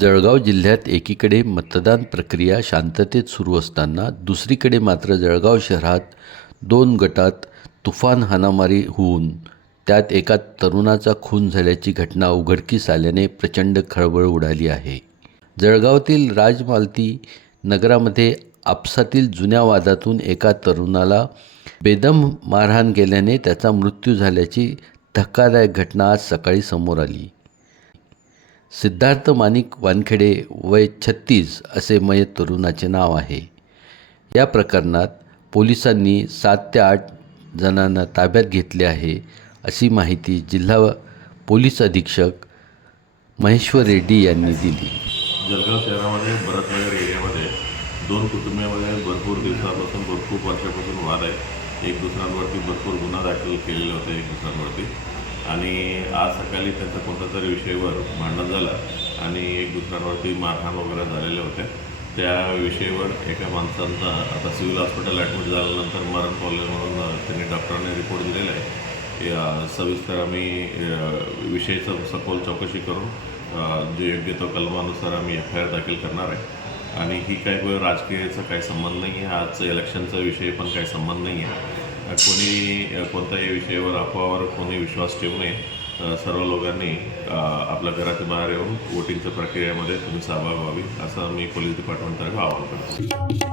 जळगाव जिल्ह्यात एकीकडे मतदान प्रक्रिया शांततेत सुरू असताना दुसरीकडे मात्र जळगाव शहरात दोन गटात तुफान हाणामारी होऊन त्यात एका तरुणाचा खून झाल्याची घटना उघडकीस आल्याने प्रचंड खळबळ उडाली आहे. जळगावातील राजमालती नगरामध्ये आपसातील जुन्या वादातून एका तरुणाला बेदम मारहाण केल्याने त्याचा मृत्यू झाल्याची धक्कादायक घटना आज सकाळी समोर आली. सिद्धार्थ माणिक वानखेडे वय छत्तीस असे मयत तरुणाचे नाव आहे. या प्रकरणात पोलिसांनी सात ते आठ जणांना ताब्यात घेतले आहे अशी माहिती जिल्हा पोलीस अधीक्षक महेश्वर रेड्डी यांनी दिली. जळगाव शहरामध्ये भरतनगर एरियामध्ये दोन कुटुंबामध्ये भरपूर दिवसापासून भरपूर वर्षापासून वाद आहे. एक दुसऱ्यांवरती भरपूर गुन्हा दाखल केलेले होते एक दुसऱ्यांवरती. आणि आज सकाळी त्यांचा कोणत्या तरी विषयावर भांडण झालं आणि एक दुसऱ्यांवरती मारहाण वगैरे झालेले होते. त्या विषयावर एका माणसांचा आता सिव्हिल हॉस्पिटल ॲडमिट झाल्यानंतर मरण पावले म्हणून त्यांनी डॉक्टरांनी रिपोर्ट दिलेला आहे. या सविस्तर आम्ही विषयीचं विषयाचं सखोल चौकशी करून जे योग्य तो कलमानुसार आम्ही एफ आय आर दाखल करणार आहे. आणि ही काही कोणी राजकीयाचा काही संबंध नाही आहे. आजचं इलेक्शनचा विषय पण काही संबंध नाही आहे. कोणी कोणत्याही विषयावर अफवावर कोणी विश्वास ठेवू नये. सर्व लोकांनी आपल्या घराच्या बाहेर येऊन वोटिंगच्या प्रक्रियेमध्ये तुम्ही सहभाग व्हावी असं मी पोलीस डिपार्टमेंटतर्फे आवाहन करतो.